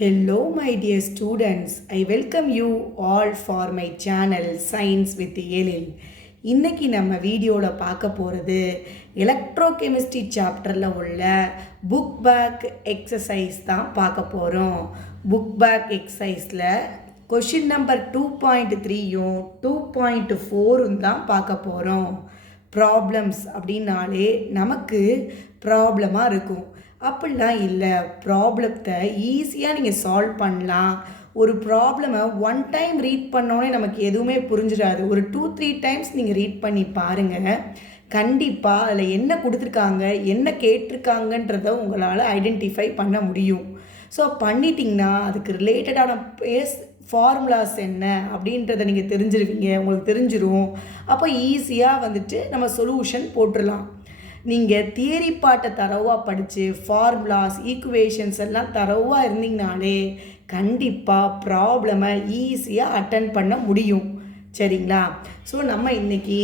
Hello, my dear students. I welcome you all for my channel Science with Elil. இன்னைக்கு நம்ம வீடியோவில் பார்க்க போகிறது எலக்ட்ரோகெமிஸ்ட்ரி சாப்டரில் உள்ள புக் பேக் எக்ஸசைஸ் தான் பார்க்க போகிறோம். புக் பேக் எக்ஸசைஸில் கொஷின் நம்பர் 2.3யும் 2.4ம் தான் பார்க்க போகிறோம். ப்ராப்ளம்ஸ் அப்படின்னாலே நமக்கு ப்ராப்ளமாக இருக்கும். அப்படிலாம் இல்லை, ப்ராப்ளத்தை ஈஸியாக நீங்கள் சால்வ் பண்ணலாம். ஒரு ப்ராப்ளமை ஒன் டைம் ரீட் பண்ணோன்னே நமக்கு எதுவுமே புரிஞ்சிடாது. ஒரு 2-3 டைம்ஸ் நீங்கள் ரீட் பண்ணி பாருங்கள். கண்டிப்பாக அதில் என்ன கொடுத்துருக்காங்க, என்ன கேட்டிருக்காங்கன்றதை உங்களால் ஐடென்டிஃபை பண்ண முடியும். ஸோ பண்ணிட்டீங்கன்னா அதுக்கு ரிலேட்டடான ஃபார்முலாஸ் என்ன அப்படின்றத நீங்கள் தெரிஞ்சிருவீங்க, உங்களுக்கு தெரிஞ்சிரும். அப்போ ஈஸியாக நம்ம சொல்யூஷன் போட்டுடலாம். நீங்கள் தியரி பாட்டை தரவாக படித்து ஃபார்முலாஸ் ஈக்குவேஷன்ஸ் எல்லாம் தரவாக இருந்தீங்கனாலே கண்டிப்பாக ப்ராப்ளமை ஈஸியாக அட்டன் பண்ண முடியும். சரிங்களா? ஸோ நம்ம இன்றைக்கி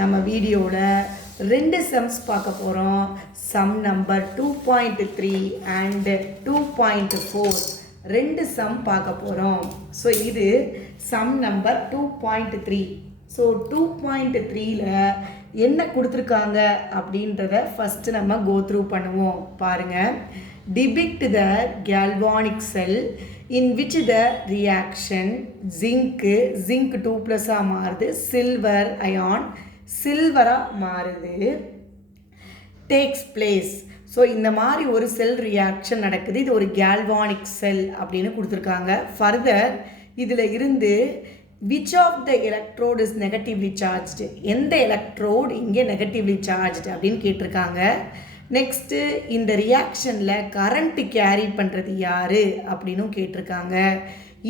நம்ம வீடியோவில் 2 சம்ஸ் பார்க்க போகிறோம். சம் நம்பர் 2.3 அண்ட் 2.4 2 சம் பார்க்க போகிறோம். ஸோ இது சம் நம்பர் 2.3. ஸோ 2.3ல் என்ன கொடுத்துருக்காங்க அப்படின்றத ஃபஸ்ட்டு நம்ம கோ த்ரூ பண்ணுவோம். பாருங்கள். Depict the galvanic sell in which the reaction zinc 2+ மாறுது, சில்வர் அயான் சில்வராக மாறுது, டேக்ஸ் பிளேஸ். ஸோ இந்த மாதிரி ஒரு செல் ரியாக்ஷன் நடக்குது. இது ஒரு கேல்வானிக் செல் அப்படின்னு கொடுத்துருக்காங்க. ஃபர்தர் இதில் இருந்து which of the electrode is negatively charged, எந்த எலக்ட்ரோடு இங்கே நெகட்டிவ்லி சார்ஜ்டு அப்படின்னு கேட்டிருக்காங்க. நெக்ஸ்ட்டு இந்த ரியாக்ஷனில் கரண்ட்டு கேரி பண்ணுறது யார் அப்படின்னும் கேட்டிருக்காங்க.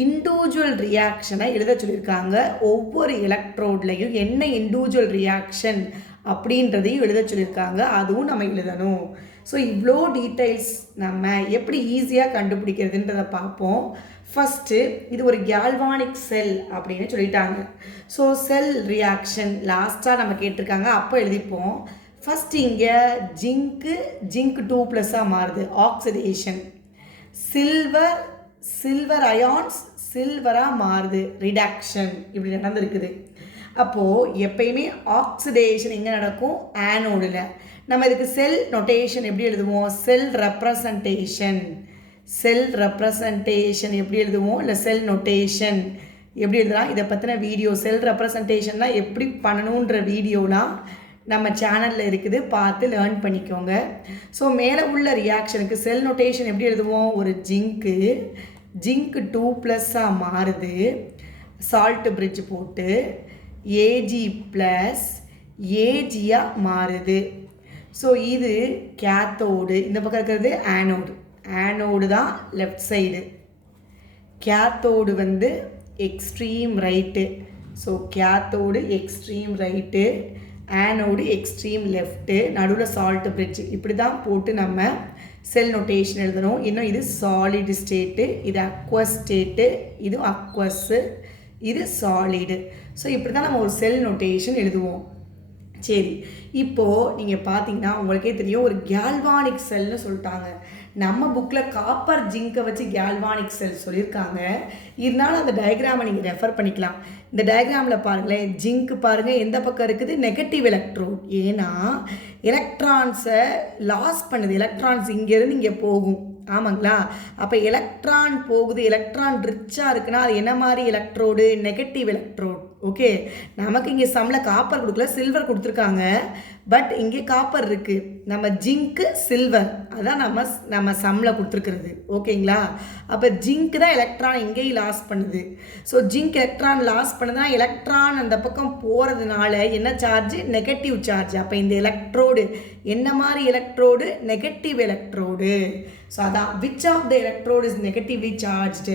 இண்டிவிஜுவல் ரியாக்ஷனை எழுத சொல்லியிருக்காங்க. ஒவ்வொரு எலக்ட்ரோட்லையும் என்ன இண்டிவிஜுவல் ரியாக்ஷன் அப்படின்றதையும் எழுத சொல்லியிருக்காங்க. அதுவும் நம்ம எழுதணும். ஸோ இவ்வளோ டீட்டெயில்ஸ் நம்ம எப்படி ஈஸியாக கண்டுபிடிக்கிறதுன்றதை பார்ப்போம். ஃபஸ்ட்டு இது ஒரு கேல்வானிக் செல் அப்படின்னு சொல்லிட்டாங்க. ஸோ செல் ரியாக்ஷன் லாஸ்ட்டாக நம்ம கேட்டிருக்காங்க, அப்போ எழுதிப்போம். ஃபஸ்ட் இங்கே ஜிங்க் 2+ மாறுது, ஆக்சிடேஷன். சில்வர் அயான்ஸ் சில்வராக மாறுது, ரிடக்ஷன். இப்படி நடந்துருக்குது. அப்போது எப்பயுமே ஆக்சிடேஷன் எங்கே நடக்கும்? ஆனோடில். நம்ம இதுக்கு செல் நொட்டேஷன் எப்படி எழுதுவோம்? செல் ரெப்ரசன்டேஷன் எப்படி எழுதுவோம்? இல்லை செல் நொட்டேஷன் எப்படி எழுதலாம்? இதை பற்றின வீடியோ செல் ரெப்ரசன்டேஷன்லாம் எப்படி பண்ணணுன்ற வீடியோலாம் நம்ம சேனலில் இருக்குது, பார்த்து லேர்ன் பண்ணிக்கோங்க. ஸோ மேலே உள்ள ரியாக்ஷனுக்கு செல் நொட்டேஷன் எப்படி எழுதுவோம்? ஒரு ஜிங்க் 2+ மாறுது, சால்ட் பிரிட்ஜ் போட்டு Ag+ ஏஜியாக மாறுது. ஸோ இது கேத்தோடு, இந்த பக்கம் இருக்கிறது ஆனோடு தான் left side. Cathode extreme right. So cathode extreme right, anode extreme left, நடுவில் சால்ட் பிரிட்ஜ். இப்படி தான் போட்டு நம்ம செல் நொட்டேஷன் எழுதணும். இன்னும் இது சாலிடு ஸ்டேட்டு, இது அக்வஸ் ஸ்டேட்டு, இது அக்வஸ்ஸு, இது சாலிடு. ஸோ இப்படி தான் நம்ம ஒரு செல் நொட்டேஷன் எழுதுவோம். சரி, இப்போது நீங்கள் பார்த்தீங்கன்னா உங்களுக்கே தெரியும், ஒரு கேல்வானிக் செல்னு சொல்லிட்டாங்க. நம்ம புக்கில் காப்பர் ஜிங்கை வச்சு கேல்வானிக் செல் சொல்லியிருக்காங்க. இருந்தாலும் அந்த டயக்ராமை நீங்கள் ரெஃபர் பண்ணிக்கலாம். இந்த டயக்ராமில் பாருங்களேன், ஜிங்க் பாருங்கள் எந்த பக்கம் இருக்குது? Negative electrode. ஏன்னா எலக்ட்ரான்ஸை லாஸ் பண்ணுது. எலக்ட்ரான்ஸ் இங்கேருந்து இங்கே போகும். ஆமாங்களா? அப்போ எலக்ட்ரான் போகுது, எலக்ட்ரான் ரிச்சாக இருக்குன்னா அது என்ன மாதிரி எலக்ட்ரோடு? Negative electrode. ஓகே, நமக்கு இங்கே சம்மில் காப்பர் கொடுக்கல, சில்வர் கொடுத்துருக்காங்க. பட் இங்கே காப்பர் இருக்குது. நம்ம ஜிங்க்கு சில்வர் அதான் நம்ம சம்மில் கொடுத்துருக்குறது. ஓகேங்களா? அப்போ ஜிங்க் தான் எலக்ட்ரான் இங்கேயும் லாஸ் பண்ணுது. ஸோ ஜிங்க் எலக்ட்ரான் லாஸ் பண்ணுதுன்னா எலக்ட்ரான் அந்த பக்கம் போகிறதுனால என்ன சார்ஜ்? Negative charge. அப்போ இந்த எலக்ட்ரோடு என்ன மாதிரி எலக்ட்ரோடு? Negative electrode. ஸோ அதான் which of the electrode is negatively charged?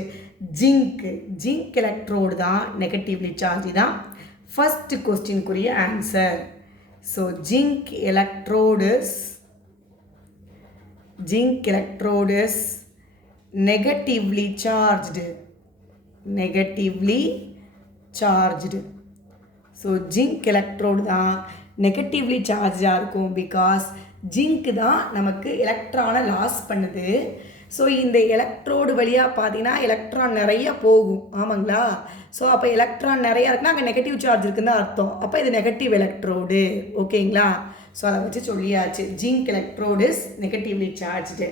Zinc electrode தான் நெகட்டிவ்லி சார்ஜ். தான் ஃபர்ஸ்ட் கொஸ்டினுக்குரிய answer. So zinc electrode is negatively charged. So zinc electrode தான் நெகட்டிவ்லி சார்ஜாக இருக்கும். பிகாஸ் ஜிங்க் தான் நமக்கு எலக்ட்ரானை லாஸ் பண்ணுது. ஸோ இந்த எலக்ட்ரோடு வழியாக பார்த்தீங்கன்னா எலக்ட்ரான் நிறைய போகும் ஆமாங்களா. ஸோ அப்போ எலக்ட்ரான் நிறையா இருக்குன்னா அங்கே நெகட்டிவ் சார்ஜ் இருக்குன்னு தான் அர்த்தம். அப்போ இது நெகட்டிவ் எலக்ட்ரோடு. ஓகேங்களா. ஸோ அதை வச்சு சொல்லியாச்சு. Zinc electrode is negatively charged.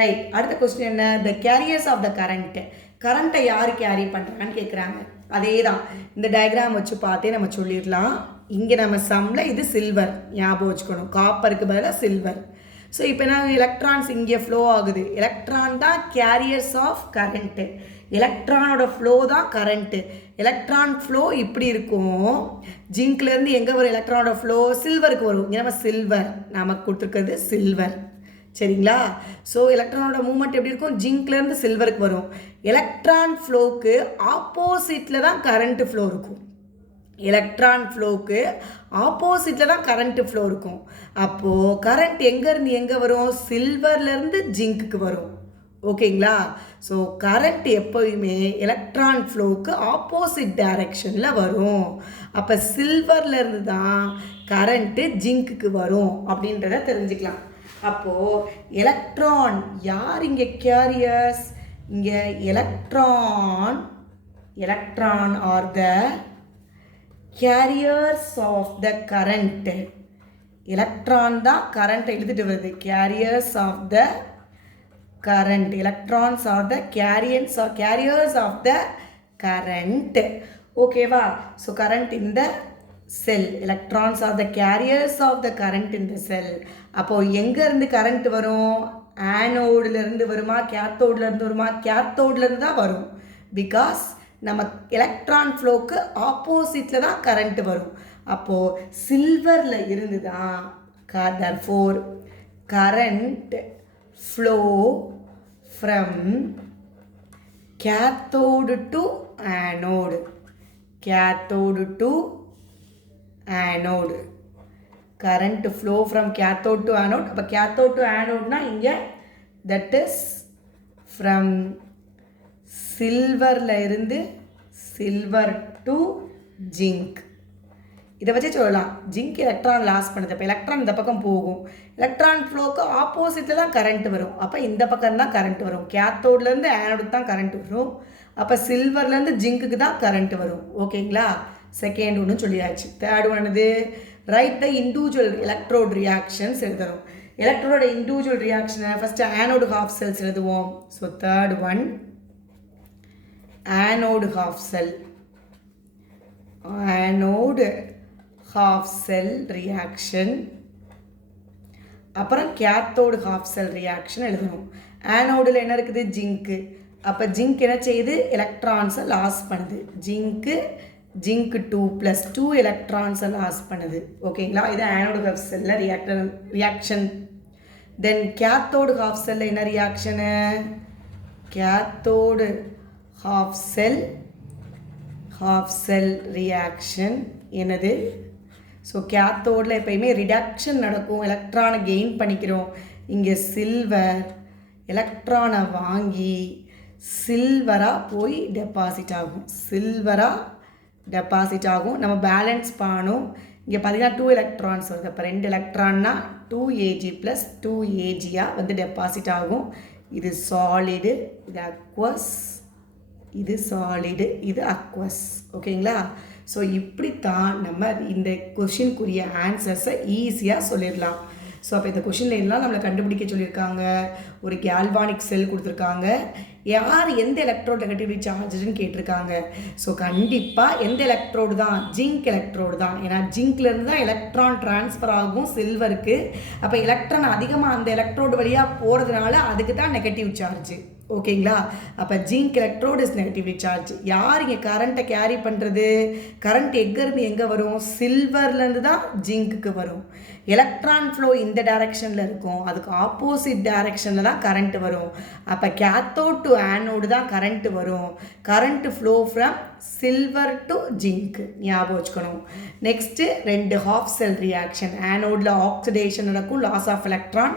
Right. அடுத்த கொஸ்டின் என்ன? த கேரியர்ஸ் ஆஃப் த கரண்ட். கரண்ட்டை யார் கேரி பண்ணுறாங்கன்னு கேட்குறாங்க. அதே தான் இந்த டயக்ராம் வச்சு பார்த்தே நம்ம சொல்லிடலாம். இங்கே நம்ம சம்மில் இது சில்வர் ஞாபகம் வச்சுக்கணும். காப்பருக்கு பதிலாக சில்வர். ஸோ இப்போ என்ன எலக்ட்ரான்ஸ் இங்கே ஃப்ளோ ஆகுது. எலக்ட்ரான் தான் கேரியர்ஸ் ஆஃப் கரண்ட்டு. எலக்ட்ரானோட ஃப்ளோ தான் கரண்ட்டு. எலக்ட்ரான் ஃப்ளோ இப்படி இருக்கும். ஜிங்க்லேருந்து எங்கே வரும் எலக்ட்ரானோட ஃப்ளோ? சில்வருக்கு வரும். இங்கே நம்ம சில்வர் நமக்கு கொடுத்துருக்கிறது சில்வர். சரிங்களா. ஸோ எலக்ட்ரானோட மூவ்மெண்ட் எப்படி இருக்கும்? ஜிங்க்லேருந்து சில்வருக்கு வரும். எலக்ட்ரான் ஃப்ளோக்கு ஆப்போசிட்டில் தான் கரண்ட்டு ஃப்ளோ இருக்கும். எலக்ட்ரான் ஃப்ளோக்கு ஆப்போசிட்டில் தான் கரண்ட்டு ஃப்ளோ இருக்கும். அப்போது கரண்ட் எங்கேருந்து எங்கே வரும்? சில்வர்லேருந்து ஜிங்க்குக்கு வரும். ஓகேங்களா. ஸோ கரண்ட் எப்போயுமே எலக்ட்ரான் ஃப்ளோக்கு ஆப்போசிட் டைரெக்ஷனில் வரும். அப்போ சில்வர்லேருந்து தான் கரண்ட்டு ஜிங்க்குக்கு வரும் அப்படின்றத தெரிஞ்சுக்கலாம். அப்போது எலக்ட்ரான் யார் இங்கே கேரியர்ஸ்? இங்கே electron are the carriers of the current. Electron தான் கரண்ட்டை எழுதிட்டு வருது. Carriers of the current. Electrons are the carriers of the current. ஓகேவா. ஸோ கரண்ட் இந்த cell. Electrons are the carriers of the current in the cell. அப்போது எங்கேருந்து current வரும்? ஆனோடுலேருந்து வருமா கேத்தோட்லேருந்து வருமா? கேத்தோட்லேருந்து தான் வரும். பிகாஸ் நம்ம எலக்ட்ரான் ஃப்ளோக்கு ஆப்போசிட்டில் தான் கரண்ட்டு வரும். அப்போது சில்வரில் இருந்து தான் therefore current flow from cathode to anode. Cathode to anode. Current flow from cathode to anode. அப்போ cathode to anode na இங்கே that is from சில்வரில் இருந்து சில்வர் டு ஜிங்க். இதை வச்சு சொல்லலாம். ஜிங்க் எலக்ட்ரான் லாஸ் பண்ணுது. அப்போ எலக்ட்ரான் இந்த பக்கம் போகும். எலக்ட்ரான் ஃப்ளோக்கு ஆப்போசிட்டில் தான் கரண்ட் வரும். அப்போ இந்த பக்கம் தான் கரண்ட் வரும். கேத்தோட்லேருந்து ஆனோடுக்கு தான் கரண்ட் வரும். அப்போ சில்வர்லேருந்து ஜிங்க்குக்கு தான் கரண்ட் வரும். ஓகேங்களா. செகண்ட் ஒன்று சொல்லியாச்சு. தேர்ட் ஒன் இது write the individual electrode reactions எழுதணும். எலக்ட்ரோட இண்டிவிஜுவல் ரியாக்ஷனை ஃபஸ்ட்டு ஆனோடு ஹாஃப் செல்ஸ் எழுதுவோம். So third one anode half cell. Anode half cell reaction. அப்புறம் கேத்தோடு ஹாஃப் செல் ரியாக்ஷன் எழுதணும். ஆனோடில் என்ன இருக்குது? ஜிங்க்கு. அப்போ ஜிங்க் என்ன செய்யுது? எலக்ட்ரான்ஸை லாஸ் பண்ணுது. ஜிங்க்கு 2+2 எலக்ட்ரான்ஸை லாஸ் பண்ணுது. ஓகேங்களா. இது ஆனோடு ஹாஃப் செல்லில் ரியாக்ஷன். தென் கேத்தோடு ஹாஃப் செல்லில் என்ன ரியாக்ஷனு? கேத்தோடு half cell reaction என்னது? ஸோ கேத்தோடில் எப்பயுமே ரிடக்ஷன் நடக்கும். எலக்ட்ரானை கெயின் பண்ணிக்கிறோம். இங்கே சில்வர் எலக்ட்ரானை வாங்கி சில்வராக போய் டெபாசிட் ஆகும். நம்ம பேலன்ஸ் பண்ணணும். இங்கே பார்த்தீங்கன்னா 2 எலக்ட்ரான்ஸ் வருது. அப்போ 2 எலக்ட்ரான்னா 2Ag + 2Agயாக வந்து டெபாசிட் ஆகும். இது சாலிடு, இது அக்வஸ், இது சாலிடு, இது அக்வஸ். ஓகேங்களா. ஸோ இப்படித்தான் நம்ம இந்த கொஷினுக்குரிய ஆன்சர்ஸை ஈஸியாக சொல்லிடலாம். ஸோ அப்போ இந்த கொஷினில் எல்லாம் நம்மளை கண்டுபிடிக்க சொல்லியிருக்காங்க. ஒரு கேல்வானிக் செல் கொடுத்துருக்காங்க. யார் எந்த எலக்ட்ரோட் நெகட்டிவ்லி சார்ஜ்டுன்னு கேட்டிருக்காங்க. ஸோ கண்டிப்பாக எந்த எலக்ட்ரோடு தான்? ஜிங்க் எலக்ட்ரோடு தான். ஏன்னா ஜிங்க்லேருந்து தான் எலக்ட்ரான் டிரான்ஸ்ஃபர் ஆகும் சில்வருக்கு. அப்போ எலக்ட்ரான் அதிகமாக அந்த எலக்ட்ரோடு வழியாக போகிறதுனால அதுக்கு தான் நெகட்டிவ் சார்ஜ். ஓகேங்களா. அப்போ zinc electrode is negatively charge. யார் இங்கே கரண்ட்டை கேரி பண்ணுறது? கரண்ட் எங்கேருந்து எங்கே வரும்? சில்வர்லேருந்து தான் ஜிங்க்குக்கு வரும். எலக்ட்ரான் ஃப்ளோ இந்த டைரக்ஷனில் இருக்கும். அதுக்கு ஆப்போசிட் டைரக்ஷனில் தான் கரண்ட் வரும். அப்போ கேத்தோட் டு ஆனோடு தான் கரண்ட் வரும். Current flow from silver to zinc ஞாபகம் வச்சுக்கணும். Next 2 half cell reaction. ஆனோடில் ஆக்சிடேஷன் நடக்கும், லாஸ் ஆஃப் எலக்ட்ரான்.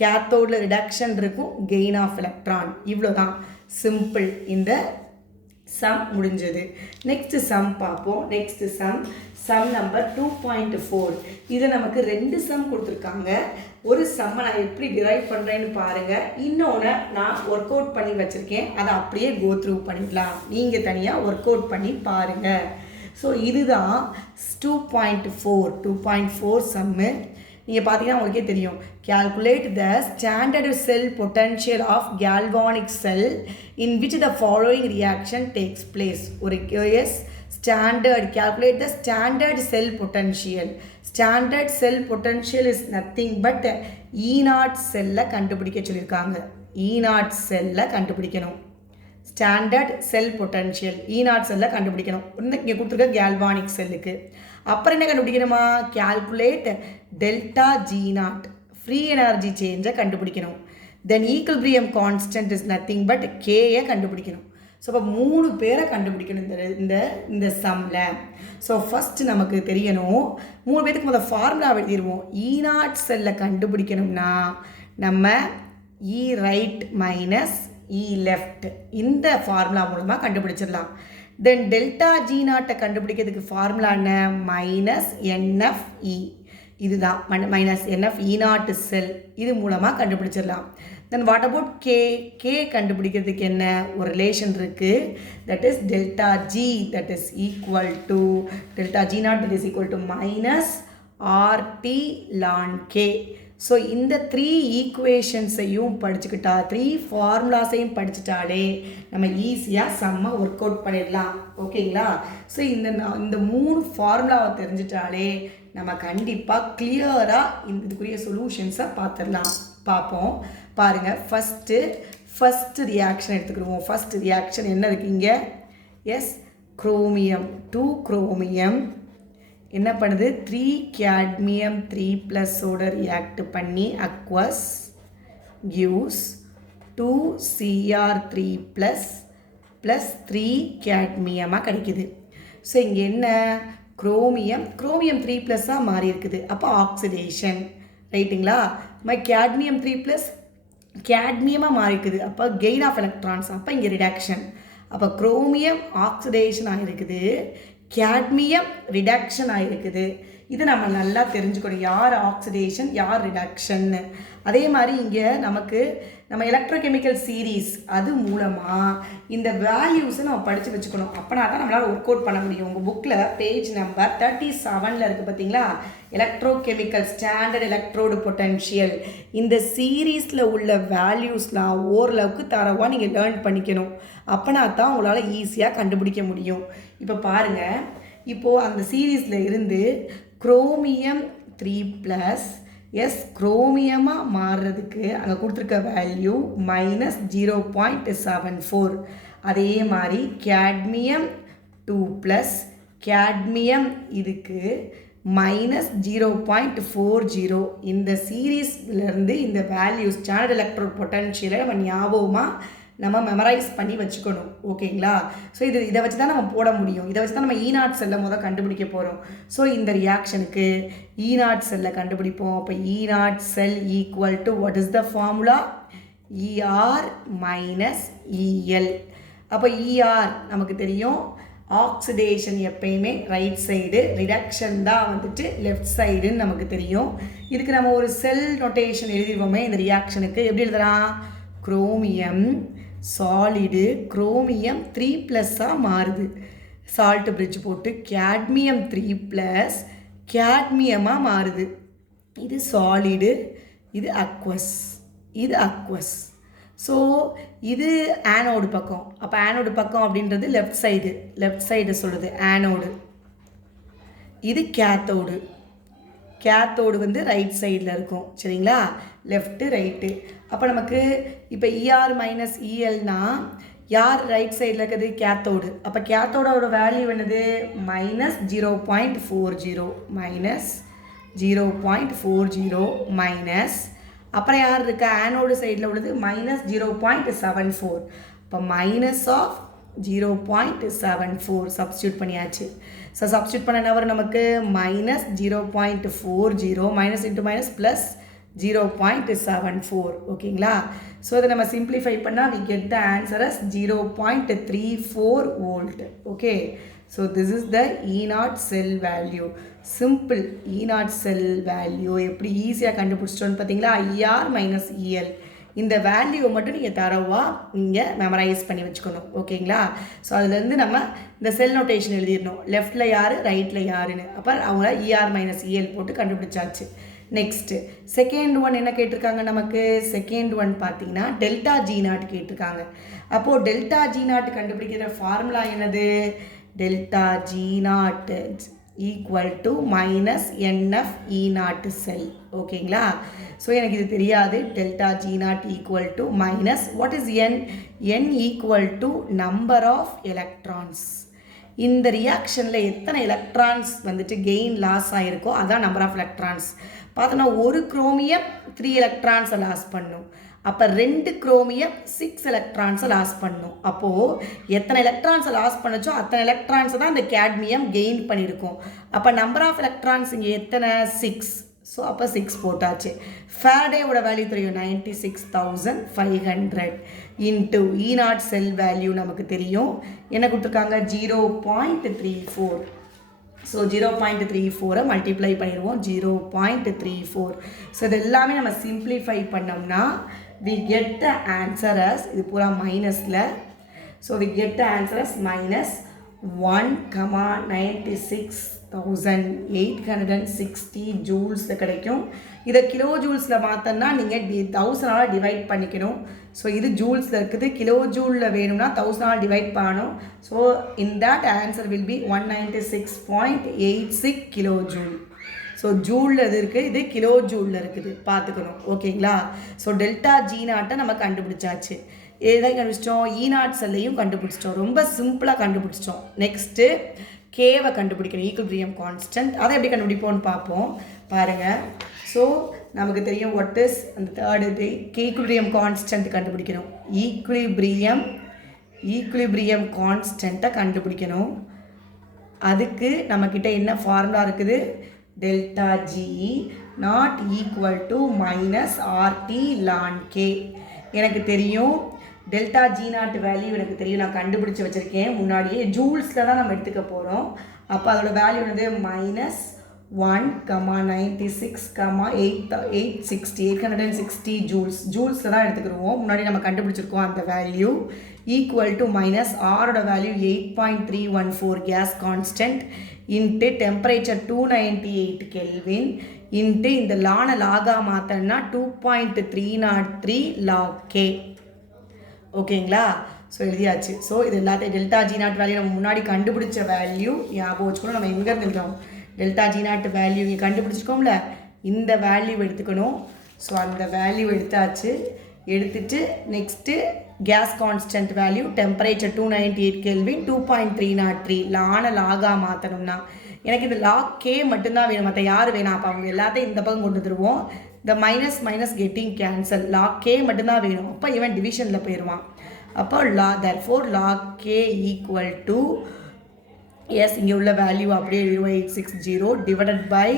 கேத்தோடில் ரிடக்ஷன் இருக்கும், கெயின் ஆஃப் எலக்ட்ரான். இவ்வளோ தான் சிம்பிள் இந்த சம் முடிஞ்சது. நெக்ஸ்ட் சம் பார்ப்போம். Next sum number 2.4. இதில் நமக்கு 2 சம் கொடுத்துருக்காங்க. ஒரு சம்மை நான் எப்படி டிரைவ் பண்ணுறேன்னு பாருங்கள். இன்னொன்று நான் ஒர்க் அவுட் பண்ணி வச்சுருக்கேன், அதை அப்படியே கோ த்ரூ பண்ணிடலாம். நீங்கள் தனியாக ஒர்க் அவுட் பண்ணி பாருங்கள். ஸோ இதுதான் 2.4 சம்மு. நீங்கள் பார்த்தீங்கன்னா உங்களுக்கே தெரியும். calculate the standard cell potential of galvanic cell in which the following reaction takes place. ஒரு standard, calculate the standard cell potential. Standard cell potential is nothing but E0 செல்லை கண்டுபிடிக்க சொல்லியிருக்காங்க. E0 செல்லை கண்டுபிடிக்கணும். ஸ்டாண்டர்ட் செல் பொட்டன்ஷியல் E0 செல்லை கண்டுபிடிக்கணும். இங்கே கொடுத்துருக்க கேல்வானிக் செல்லுக்கு. அப்புறம் என்ன கண்டுபிடிக்கணுமா? Calculate delta G0 free energy சேஞ்சை கண்டுபிடிக்கணும். Then equilibrium constant is nothing but கேயை கண்டுபிடிக்கணும். ஸோ இப்போ 3 பேரை கண்டுபிடிக்கணும் இந்த சம்மில். ஸோ ஃபஸ்ட்டு நமக்கு தெரியணும், 3 பேருக்கு முதல் ஃபார்முலா எழுதிடுவோம். E0 செல்லை கண்டுபிடிக்கணும்னா நம்ம E right minus E left இந்த ஃபார்முலா மூலமாக கண்டுபிடிச்சிடலாம். தென் டெல்டா G0 கண்டுபிடிக்கிறதுக்கு ஃபார்முலா என்ன? Minus NFE. இதுதான் மைனஸ் NF E0 செல். இது மூலமாக கண்டுபிடிச்சிடலாம். தென் வாட் அபவுட் கே கண்டுபிடிக்கிறதுக்கு என்ன ஒரு ரிலேஷன் இருக்குது. That is delta G that is equal to delta G0 that is equal to minus RT ln K. So இந்த 3 ஈக்குவேஷன்ஸையும் படிச்சுக்கிட்டா, 3 ஃபார்முலாஸையும் படிச்சுட்டாலே நம்ம ஈஸியாக சம்மை ஒர்க் அவுட் பண்ணிடலாம். ஓகேங்களா? ஸோ இந்த 3 ஃபார்முலாவை தெரிஞ்சிட்டாலே நம்ம கண்டிப்பாக கிளியராக இதுக்குரிய சொல்யூஷன்ஸை பார்ப்போம். பாருங்கள், ஃபஸ்ட்டு ரியாக்ஷன் எடுத்துக்கிடுவோம். ஃபஸ்ட் ரியாக்ஷன் என்ன இருக்குது இங்கே? குரோமியம் 2 குரோமியம் என்ன பண்ணுது? 3 கேட்மியம் 3+ ரியாக்ட் பண்ணி அக்வஸ் gives 2 Cr3+ + 3 கேட்மியமாக கிடைக்குது. ஸோ இங்கே என்ன? குரோமியம் 3+ஆக மாறி இருக்குது. அப்போ ஆக்சிடேஷன், ரைட்டுங்களா? கேட்மியம் 3+ கேட்மியமாக மாறி இருக்குது. அப்போ கெயின் ஆஃப் எலக்ட்ரான்ஸ். அப்போ இங்கே ரிடக்ஷன். அப்போ குரோமியம் ஆக்சிடேஷன் ஆகிருக்குது, கேட்மியம் ரிடக்ஷன் ஆகிருக்குது. இது நம்ம நல்லா தெரிஞ்சுக்கணும், யார் ஆக்சிடேஷன் யார் ரிடக்ஷன்னு. அதே மாதிரி இங்கே நம்ம எலக்ட்ரோகெமிக்கல் சீரீஸ் அது மூலமாக இந்த வேல்யூஸை நம்ம படித்து வச்சுக்கணும். அப்போனா தான் நம்மளால் ஒர்க் அவுட் பண்ண முடியும். உங்கள் புக்கில் பேஜ் நம்பர் 37 இருக்குது பார்த்தீங்களா? Electrochemical standard electrode potential. இந்த சீரீஸில் உள்ள வேல்யூஸ்லாம் ஓரளவுக்கு தரவாக நீங்கள் லேர்ன் பண்ணிக்கணும். அப்போனா தான் உங்களால் ஈஸியாக கண்டுபிடிக்க முடியும். இப்போ பாருங்கள், இப்போது அந்த சீரீஸில் இருந்து குரோமியம் 3+ குரோமியமாக மாறுறதுக்கு அங்கே கொடுத்துருக்க வேல்யூ -0.74. அதே மாதிரி கேட்மியம் 2+ கேட்மியம் இதுக்கு -0.40. இந்த சீரீஸ்லேருந்து இந்த வேல்யூஸ் ஸ்டாண்டர்ட் எலக்ட்ரோட் பொட்டன்ஷியலை நம்ம ஞாபகமாக நம்ம மெமரைஸ் பண்ணி வச்சுக்கணும். ஓகேங்களா? ஸோ இதை வச்சு தான் நம்ம போட முடியும். இதை வச்சு தான் நம்ம E0 செல்லை கண்டுபிடிக்க போகிறோம். ஸோ இந்த ரியாக்ஷனுக்கு E0 செல்லை கண்டுபிடிப்போம். அப்போ E0 sell equal to what is the formula? ER - EL. அப்போ ER நமக்கு தெரியும், ஆக்சிடேஷன் எப்பயுமே ரைட் சைடு, ரிடக்ஷன் தான் லெஃப்ட் சைடுன்னு நமக்கு தெரியும். இதுக்கு நம்ம ஒரு செல் நோட்டேஷன் எழுதிடுவோமே இந்த ரியாக்ஷனுக்கு. எப்படி எழுதுலாம்? குரோமியம் சாலிடு குரோமியம் 3+ஆக மாறுது. சால்ட் பிரிட்ஜ் போட்டு கேட்மியம் 3+ கேட்மியமாக மாறுது. இது சாலிடு, இது அக்வஸ். ஸோ இது ஆனோடு பக்கம். அப்போ ஆனோடு பக்கம் அப்படின்றது லெஃப்ட் சைடு சொல்லுது ஆனோடு. இது கேத்தோடு ரைட் சைடில் இருக்கும். சரிங்களா? Left right. அப்போ நமக்கு இப்போ ER - ELனா யார் ரைட் சைடில் இருக்குது? கேத்தோடு. அப்போ கேத்தோடோட வேல்யூ என்னது? -0.40 அப்புறம் யார் இருக்கா? ஆனோடு சைடில் உள்ளது -0.74. இப்போ -0.74 சப்ஸ்டியூட் பண்ணியாச்சு. ஸோ சப்ஸ்டியூட் பண்ண என்ன வரும் நமக்கு? -0.40 - × 0.74 ஓகேங்களா. ஸோ இதை நம்ம சிம்பிளிஃபை பண்ணால் we get the answer as 0.34 volt. Okay, so this is the E0 cell value. Simple E0 cell value எப்படி ஈஸியாக கண்டுபிடிச்சிட்டோன்னு பார்த்தீங்களா. IR minus EL இந்த வேல்யூவை மட்டும் நீங்கள் தரவாக நீங்கள் மெமரைஸ் பண்ணி வச்சுக்கணும். ஓகேங்களா. ஸோ அதுலேருந்து நம்ம இந்த செல் நோட்டேஷன் எழுதிடணும். லெஃப்டில் யார் ரைட்டில் யாருன்னு. அப்போ அவங்க ER minus EL போட்டு கண்டுபிடிச்சாச்சு. நெக்ஸ்ட்டு செகண்ட் ஒன் என்ன கேட்டிருக்காங்க நமக்கு. செகண்ட் ஒன் பார்த்தீங்கன்னா டெல்டா G0 கேட்டிருக்காங்க. அப்போது டெல்டா G0 கண்டுபிடிக்கிற ஃபார்முலா என்னது. Delta G0 equal to minus NF E0 cell. ஓகேங்களா. ஸோ எனக்கு இது தெரியாது. Delta G0 equal to minus what is N equal to number of electrons. இந்த ரியாக்ஷனில் எத்தனை எலக்ட்ரான்ஸ் வந்துட்டு கெயின் லாஸ் ஆகிருக்கோ அதான் நம்பர் ஆஃப் எலக்ட்ரான்ஸ். பார்த்தோன்னா ஒரு குரோமியம் 3 எலக்ட்ரான்ஸை லாஸ் பண்ணும். அப்போ 2 குரோமியம் 6 எலக்ட்ரான்ஸை லாஸ் பண்ணும். அப்போது எத்தனை எலக்ட்ரான்ஸை லாஸ் பண்ணுச்சோ அத்தனை எலக்ட்ரான்ஸை தான் இந்த கேட்மியம் கெயின் பண்ணியிருக்கோம். அப்போ நம்பர் ஆஃப் எலக்ட்ரான்ஸ் இங்கே எத்தனை 6. ஸோ அப்போ 6 போட்டாச்சு. ஃபேரடேவோட வேல்யூ தெரியும் 96,500 இன்ட்டு E0 செல் வேல்யூ நமக்கு தெரியும். என்ன கொடுத்துருக்காங்க 0.34. ஸோ 0.34 மல்டிப்ளை பண்ணிடுவோம் 0.34. ஸோ இது எல்லாமே நம்ம சிம்பிளிஃபை பண்ணோம்னா we get the answer as இது பூரா மைனஸில். So we get the answer as minus 1,96,860 ஜூல்ஸில் கிடைக்கும். இதை கிலோ ஜூல்ஸில் மாற்றோன்னா நீங்கள் 1000 டிவைட் பண்ணிக்கணும். ஸோ இது ஜூல்ஸில் இருக்குது. கிலோ ஜூலில் வேணும்னா 1000 டிவைட் பண்ணணும். So in that answer will be 196.86 kilo joule. So ஜூலில் இது இருக்குது, இது கிலோ ஜூலில் இருக்குது பார்த்துக்கணும். ஓகேங்களா. ஸோ டெல்டா G0 நம்ம கண்டுபிடிச்சாச்சு. எதை கண்டுபிடிச்சிட்டோம். E0 செல்லையும் கண்டுபிடிச்சிட்டோம். ரொம்ப சிம்பிளாக கண்டுபிடிச்சிட்டோம். நெக்ஸ்ட்டு கேவை கண்டுபிடிக்கணும். ஈக்குலிபிரியம் கான்ஸ்டன்ட் அதை எப்படி கண்டுபிடிப்போம்னு பார்ப்போம். பாருங்கள். ஸோ நமக்கு தெரியும் வாட் இஸ் அந்த தேர்டு ஈக்குலிபிரியம் கான்ஸ்டன்ட் கண்டுபிடிக்கணும். ஈக்குலிபிரியம் கான்ஸ்டன்ட்டை கண்டுபிடிக்கணும். அதுக்கு நம்மக்கிட்ட என்ன ஃபார்முலா இருக்குது. Delta G not equal to minus RT ln K. எனக்கு தெரியும் டெல்டா G0 வேல்யூ எனக்கு தெரியும். நான் கண்டுபிடிச்சி வச்சுருக்கேன் முன்னாடியே. ஜூல்ஸில் தான் நம்ம எடுத்துக்க போகிறோம். அப்போ அதோட வேல்யூ வந்து minus 1,96,860 ஜூல்ஸில் தான் எடுத்துக்கிடுவோம். முன்னாடி நம்ம கண்டுபிடிச்சிருக்கோம் அந்த வேல்யூ. ஈக்குவல் டு மைனஸ் ஆரோட value 8.314 case constant into temperature 298 kelvin into இந்த லானை லாகாக மாற்றோன்னா 2.303 log K. ஓகேங்களா. ஸோ எழுதியாச்சு. ஸோ இது எல்லாத்தையும் டெல்டா G0 வேல்யூ நம்ம முன்னாடி கண்டுபிடிச்ச வேல்யூ ஞாபகம் வச்சுக்கணும். நம்ம எங்கேருந்து எழுதுறோம். டெல்டா G0 வேல்யூ இங்கே கண்டுபிடிச்சிக்கோம்ல, இந்த வேல்யூ எடுத்துக்கணும். ஸோ அந்த வேல்யூ எடுத்தாச்சு. எடுத்துட்டு next case constant value temperature 298 kelvin 2.303 லானை லாகாக மாற்றணும்னா எனக்கு இது லாக் K மட்டும்தான் வேணும். மற்ற யார் வேணாம். அப்போ அவங்க எல்லாத்தையும் இந்த பக்கம் கொண்டு வந்துடுவோம். இந்த minus minus getting cancel. Log K மட்டும்தான் வேணும். அப்போ இவன் டிவிஷனில் போயிடுவான். அப்போ therefore log K equal to S இங்கே உள்ள வேல்யூ அப்படியே 0860 டிவைடட் பை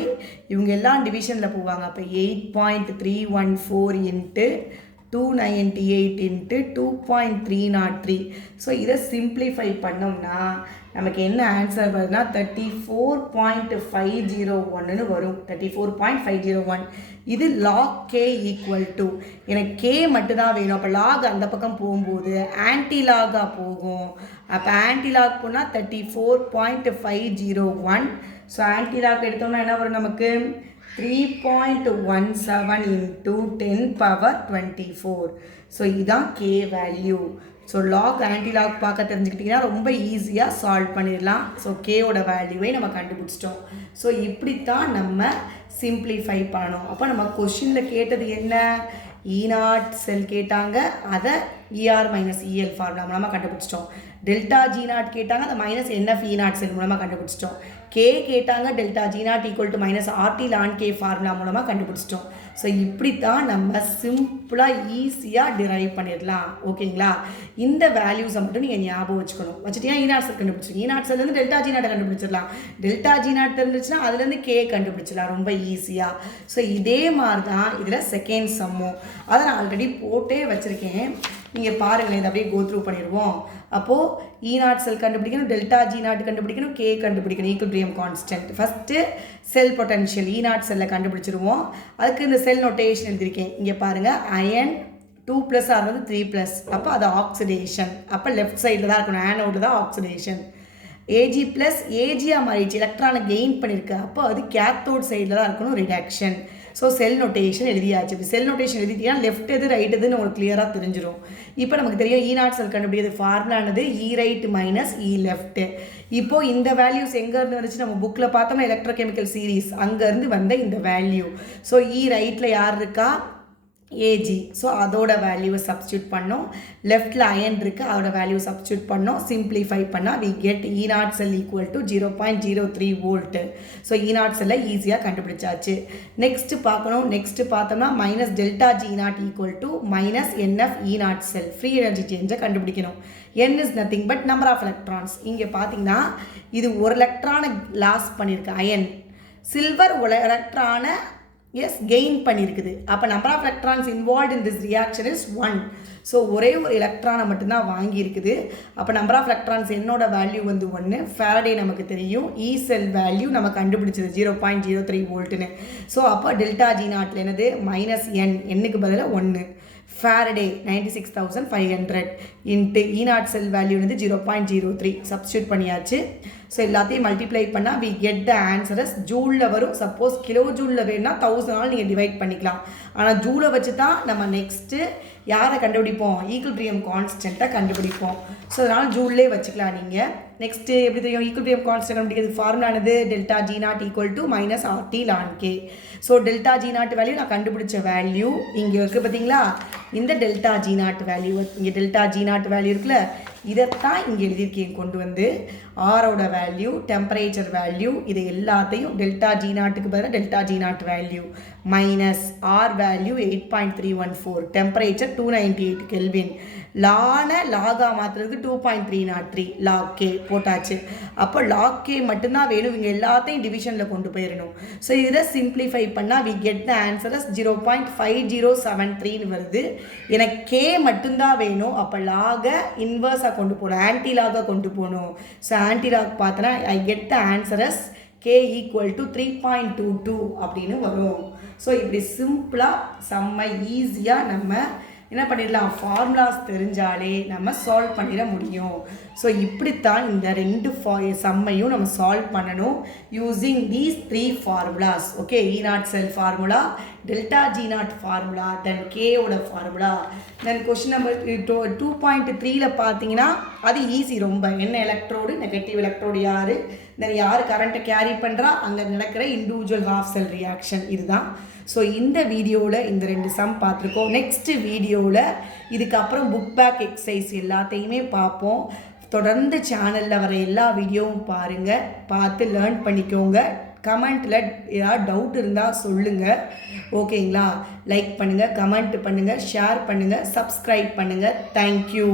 இவங்க எல்லாம் டிவிஷனில் போவாங்க. அப்போ 8.314 இன்ட்டு 298 இன்ட்டு 2.303. ஸோ இதை சிம்பிளிஃபை பண்ணோம்னா நமக்கு என்ன ஆன்சர் வருதுன்னா 34.501 வரும். 34.501. இது log K ஈக்குவல் டு எனக்கு K மட்டும்தான் வேணும். அப்போ லாக் அந்த பக்கம் போகும்போது ஆன்டி லாகாக போகும். அப்போ ஆன்டி லாக் போனால் 34.501. ஸோ ஆன்டி லாக் எடுத்தோம்னா என்ன வரும் நமக்கு 3.17 இன்ட்டு 10^24. ஸோ இதுதான் K value. So log anti log பார்க்க தெரிஞ்சுக்கிட்டிங்கன்னா ரொம்ப ஈஸியாக சால்வ் பண்ணிடலாம். ஸோ கேவோட வேல்யூவை நம்ம கண்டுபிடிச்சிட்டோம். ஸோ இப்படித்தான் நம்ம சிம்பிளிஃபை பண்ணணும். அப்போ நம்ம கொஷினில் கேட்டது என்ன, E0 செல் கேட்டாங்க, அதை ER minus EL ஃபார்முலா மூலமாக கண்டுபிடிச்சிட்டோம். டெல்டா G0 கேட்டாங்க, அதை மைனஸ் NF E0 செல் மூலமாக கண்டுபிடிச்சிட்டோம். K கேட்டாங்க, delta G0 equal to minus RT ln K formula மூலமாக கண்டுபிடிச்சிட்டோம். ஸோ இப்படி தான் நம்ம சிம்பிளாக ஈஸியாக டிரைவ் பண்ணிடலாம். ஓகேங்களா? இந்த வேல்யூஸை மட்டும் நீங்கள் ஞாபகம் வச்சுக்கணும். வச்சுட்டீங்கன்னா ஈ நாட் செல் கண்டுபிடிச்சிருங்க. ஈ நாட் செல்லேருந்து டெல்டா ஜி நாட்டை கண்டுபிடிச்சிடலாம். டெல்டா ஜி நாட் இருந்துச்சுன்னா அதுலேருந்து கே கண்டுபிடிச்சிடலாம் ரொம்ப ஈஸியாக. ஸோ இதே மாதிரி தான் இதில் செகண்ட் சம்மும். அதை நான் ஆல்ரெடி போட்டே வச்சுருக்கேன். நீங்கள் பாருங்களேன், இதை அப்படியே கோ த்ரூ பண்ணிடுவோம். அப்போது ஈ நாட் செல் கண்டுபிடிக்கணும், டெல்டா ஜி நாட் கண்டுபிடிக்கணும், கே கண்டுபிடிக்கணும், equilibrium constant. First sell potential E not செல்லை கண்டுபிடிச்சிருவோம். அதுக்கு இந்த செல் நோட்டேஷன் எழுதியிருக்கேன். இங்கே பாருங்கள், அயன் 2+ ஆர் வந்து 3+. அப்போ அது ஆக்சிடேஷன். அப்போ லெஃப்ட் சைடில் தான் இருக்கணும், ஆனோடு தான் ஆக்சிடேஷன். ஏஜி ப்ளஸ் ஏஜியாக மாறிடுச்சு, எலக்ட்ரானை கெயின் பண்ணியிருக்கு. அப்போ அது கேத்தோட் சைடில் தான் இருக்கணும், ரிடக்ஷன். ஸோ செல் நோட்டேஷன் எழுதியாச்சு. இப்போ செல் நோட்டேஷன் எழுதிட்டீங்கன்னா லெஃப்ட் எது ரைட் எதுன்னு உங்களுக்கு கிளியராக தெரிஞ்சிடும். இப்போ நமக்கு தெரியும் ஈ நாட் செல் கண்டுபிடிக்கிறது ஃபார்முலானது இ ரைட் மைனஸ் இ லெஃப்ட். இப்போது இந்த வேல்யூஸ் எங்கேருந்து வந்துச்சு, நம்ம புக்கில் பார்த்தோம்னா எலக்ட்ரோகெமிக்கல் சீரீஸ், அங்கேருந்து வந்த இந்த வேல்யூ. ஸோ இ ரைட்டில் யார் இருக்கா, ஏஜி. ஸோ அதோட வேல்யூவை சப்ஸ்டியூட் பண்ணோம். லெஃப்டில் அயன் இருக்குது, அதோட வேல்யூ சப்ஸ்டியூட் பண்ணோம். சிம்பிளிஃபை பண்ணால் we get E naught cell equal to 0.03 volt. So E naught செல்லை ஈஸியாக கண்டுபிடிச்சாச்சு. நெக்ஸ்ட்டு பார்க்கணும். நெக்ஸ்ட்டு பார்த்தோம்னா minus delta G naught equal to minus nF E naught cell. Free energy சேஞ்சை கண்டுபிடிக்கணும். N is nothing but number of electrons. இங்கே பார்த்தீங்கன்னா இது ஒரு எலக்ட்ரானை லாஸ் பண்ணியிருக்கு அயன். சில்வர் ஒரு எலக்ட்ரானை கெயின் பண்ணியிருக்குது. அப்போ number of electrons involve in this reaction is 1. So ஒரே ஒரு எலக்ட்ரானை மட்டும்தான் வாங்கியிருக்குது. அப்போ நம்பர் ஆஃப் எலக்ட்ரான்ஸ் என்னோட வேல்யூ வந்து 1. ஃபேரடே நமக்கு தெரியும், இ செல் வேல்யூ நம்ம கண்டுபிடிச்சது 0.03 வோல்ட்டுன்னு. ஸோ அப்போ டெல்டா ஜி நாட்டில் என்னது மைனஸ் என்னுக்கு பதிலாக 1. ஃபேரடே 96,500 இன்ட்டு இ நாட் செல் வேல்யூ வந்து 0.03 சப்ஸ்டியூட் பண்ணியாச்சு. ஸோ எல்லாத்தையும் மல்டிப்ளை பண்ணால் வி கெட் த ஆன்சரஸ் ஜூலில் வரும். சப்போஸ் கிலோ ஜூலில் வேணும்னா 1000 நீங்கள் டிவைட் பண்ணிக்கலாம். ஆனால் ஜூலை வச்சு தான் நம்ம நெக்ஸ்ட்டு யாரை கண்டுபிடிப்போம், ஈக்குலிபிரியம் கான்ஸ்டன்ட்டை கண்டுபிடிப்போம். ஸோ அதனால் ஜூல்லே வச்சுக்கலாம் நீங்கள். நெக்ஸ்ட்டு எப்படி தெரியும், ஈக்குலிபிரியம் கான்ஸ்டன்ட் கண்டுபிடிக்கிறது ஃபார்முலானது delta G naught equal to minus RT ln K. So delta G naught value நான் கண்டுபிடிச்ச வேல்யூ இங்கே இருக்குது பார்த்தீங்களா, இந்த டெல்டா ஜி நாட் வேல்யூ, இங்கே டெல்டா ஜி நாட் வேல்யூ இருக்குல்ல, இதைத்தான் இங்கே எழுதியிருக்கேன் கொண்டு வந்து. ஆரோட வேல்யூ, டெம்பரேச்சர் வேல்யூ, இது எல்லாத்தையும் டெல்டா ஜி நாட்டுக்கு பதிலாக delta G naught value minus R value 8.314, temperature 298 kelvin, லாகாக மாற்றுறதுக்கு 2.303 லாக் கே போட்டாச்சு. அப்போ லாக் கே மட்டும்தான் வேணும், இங்கே எல்லாத்தையும் டிவிஷனில் கொண்டு போயிடணும். ஸோ இதை சிம்பிளிஃபை பண்ணால் வி கெட் த ஆன்சரஸ் 0.5073 வருது. எனக்கு கே மட்டும்தான் வேணும். அப்போ லாக இன்வர்ஸாக கொண்டு போகணும், ஆன்டி லாக கொண்டு போகணும். ஸோ ஆன்டி லாக் பார்த்தோன்னா I get the answer as K equal to 3.22 அப்படின்னு வரும். ஸோ இப்படி சிம்பிளாக செம்ம ஈஸியாக நம்ம என்ன பண்ணிடலாம், ஃபார்முலாஸ் தெரிஞ்சாலே நம்ம சால்வ் பண்ணிட முடியும். ஸோ இப்படித்தான் இந்த 2 சம்மையும் நம்ம சால்வ் பண்ணணும் using these 3 formulas. Okay, E naught cell formula, delta G naught formula, then கேவோட ஃபார்முலா. தென் கொஸ்டின் நம்பர் 2.3ல் பார்த்தீங்கன்னா அது ஈஸி ரொம்ப. என்ன எலக்ட்ரோடு, நெகட்டிவ் எலக்ட்ரோடு யார், தென் யார் கரண்ட்டை கேரி பண்ணுறா, அங்கே நடக்கிற இண்டிவிஜுவல் ஹாஃப் செல் ரியாக்ஷன், இதுதான். ஸோ இந்த வீடியோவில் இந்த 2 சம் பார்த்துருக்கோம். நெக்ஸ்ட் வீடியோவில் இதுக்கப்புறம் புக் பேக் எக்ஸசைஸ் எல்லாத்தையுமே பார்ப்போம். தொடர்ந்து சேனலில் வர எல்லா வீடியோவும் பாருங்கள், பார்த்து லேர்ன் பண்ணிக்கோங்க. கமெண்ட்டில் ஏதாவது டவுட் இருந்தால் சொல்லுங்கள். ஓகேங்களா? லைக் பண்ணுங்கள், கமெண்ட் பண்ணுங்கள், ஷேர் பண்ணுங்கள், சப்ஸ்கிரைப் பண்ணுங்கள். தேங்க்யூ.